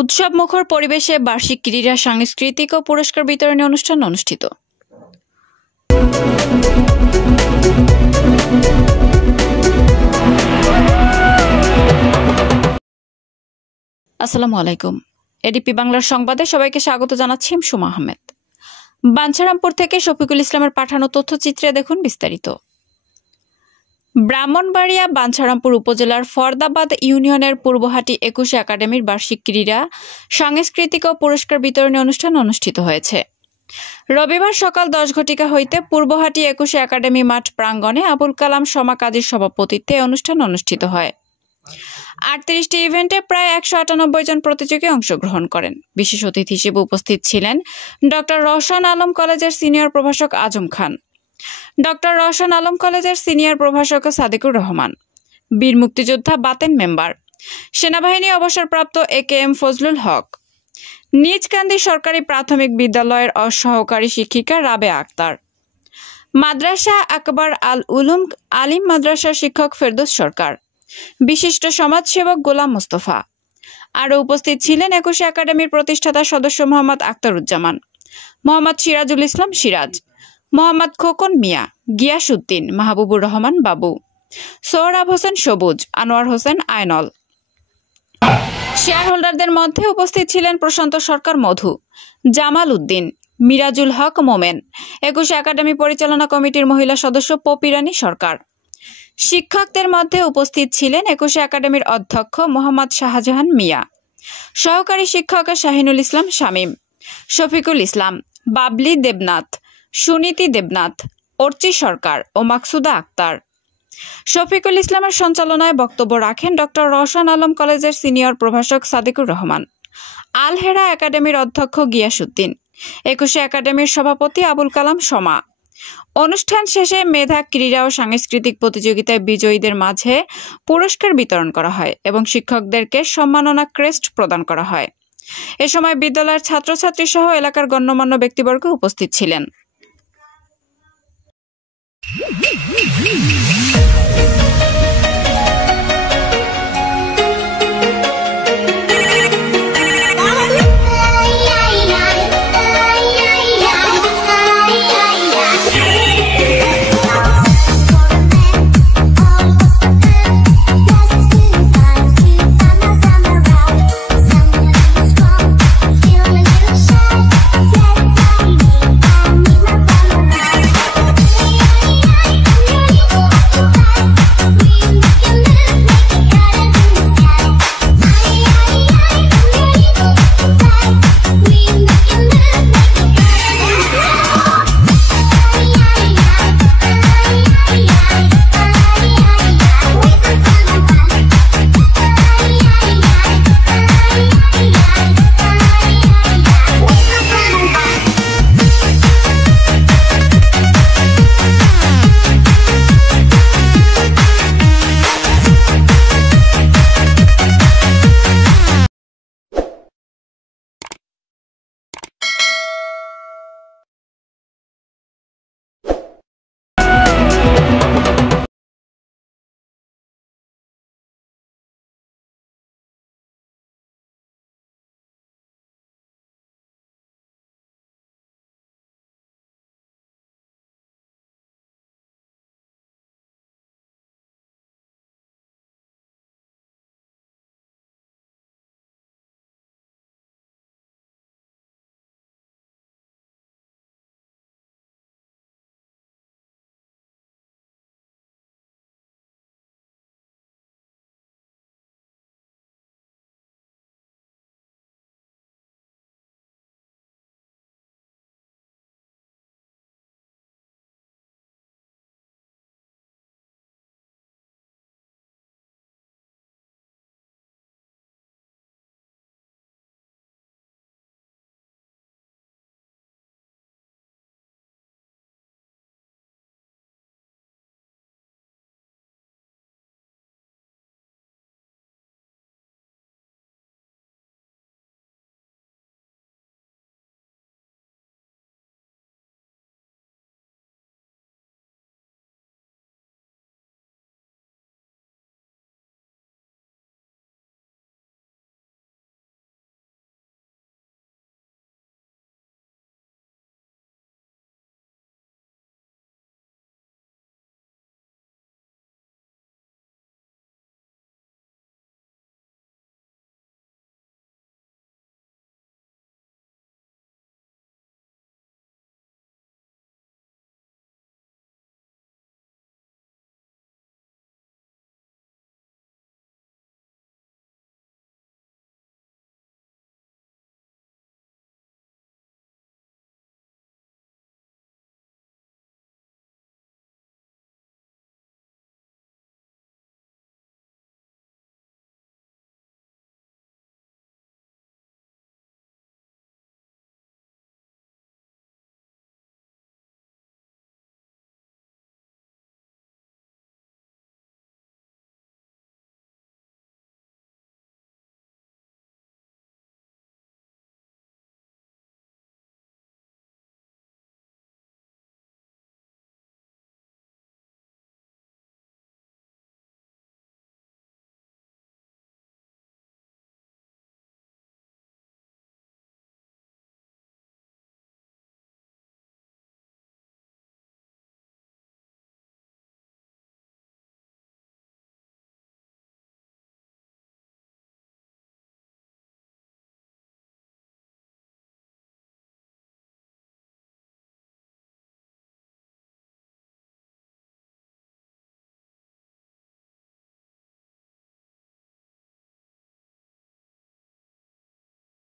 উৎসবমুখর পরিবেশে বার্ষিক ক্রীড়া সাংস্কৃতিক ও পুরস্কার বিতরণী অনুষ্ঠান অনুষ্ঠিত। আসসালামু আলাইকুম। এডিপি বাংলার সংবাদে সবাইকে স্বাগত জানাচ্ছি সুমা আহমেদ। বাঞ্ছারামপুর থেকে শফিকুল ইসলামের পাঠানো তথ্যচিত্রে দেখুন বিস্তারিত। ব্রাহ্মণবাড়িয়া বাঞ্ছারামপুর উপজেলার ফরদাবাদ ইউনিয়নের পূর্বহাটি ২১ একাডেমির বার্ষিক ক্রীড়া সাংস্কৃতিক ও পুরস্কার বিতরণী অনুষ্ঠান অনুষ্ঠিত হয়েছে। রবিবার সকাল ১০ ঘটিকা হইতে পূর্বহাটি ২১ একাডেমি মাঠ প্রাঙ্গণে আবুল কালাম শমা কাজীর সভাপতিত্বে অনুষ্ঠান অনুষ্ঠিত হয়। ৩৮টি ইভেন্টে প্রায় ১৯৮ জন প্রতিযোগী অংশগ্রহণ করেন। বিশেষ অতিথি হিসেবে উপস্থিত ছিলেন ডক্টর রওশন আলম কলেজের সিনিয়র প্রভাষক আজম খান, ডক্টর রওশন আলম কলেজের সিনিয়র প্রভাষক সাদিকুর রহমান, বীর মুক্তিযোদ্ধা বাতেন মেম্বার, সেনাবাহিনী অবসরপ্রাপ্ত একেএম ফজলুল হক, নিজকান্দি সরকারি প্রাথমিক বিদ্যালয়ের সহকারী শিক্ষিকা রাবেয়া আক্তার, মাদ্রাসা আকবর আল উলুম আলিম মাদ্রাসার শিক্ষক ফেরদৌস সরকার, বিশিষ্ট সমাজসেবক গোলাম মোস্তফা। আরও উপস্থিত ছিলেন ২১ একাডেমির প্রতিষ্ঠাতা সদস্য মোহাম্মদ আখতারুজ্জামান, মোহাম্মদ সিরাজুল ইসলাম সিরাজ, মোহাম্মদ খোকন মিয়া, গিয়াসউদ্দিন, মাহবুবুর রহমান বাবু, সোহরাব হোসেন সবুজ, আনোয়ার হোসেন আয়নল। শেয়ার হোল্ডারদের মধ্যে উপস্থিত ছিলেন প্রশান্ত সরকার মধু, জামাল উদ্দিন, মিরাজুল হক মোমেন, ২১ একাডেমি পরিচালনা কমিটির মহিলা সদস্য পপিরানী সরকার। শিক্ষকদের মধ্যে উপস্থিত ছিলেন ২১ একাডেমির অধ্যক্ষ মোহাম্মদ শাহজাহান মিয়া, সহকারী শিক্ষক শাহিনুল ইসলাম শামীম, শফিকুল ইসলাম, বাবলি দেবনাথ, সুনীতি দেবনাথ, অর্চি সরকার ও মাকসুদা আক্তার। শফিকুল ইসলামের সঞ্চালনায় বক্তব্য রাখেন ডক্টর রওশন আলম কলেজের সিনিয়র প্রভাষক সাদিকুর রহমান, আল হেরা একাডেমির অধ্যক্ষ গিয়াসউদ্দিন, ২১ একাডেমির সভাপতি আবুল কালাম শমা। অনুষ্ঠান শেষে মেধা ক্রীড়া ও সাংস্কৃতিক প্রতিযোগিতায় বিজয়ীদের মাঝে পুরস্কার বিতরণ করা হয় এবং শিক্ষকদেরকে সম্মাননা ক্রেস্ট প্রদান করা হয়। এ সময় বিদ্যালয়ের ছাত্রছাত্রী সহ এলাকার গণ্যমান্য ব্যক্তিবর্গ উপস্থিত ছিলেন।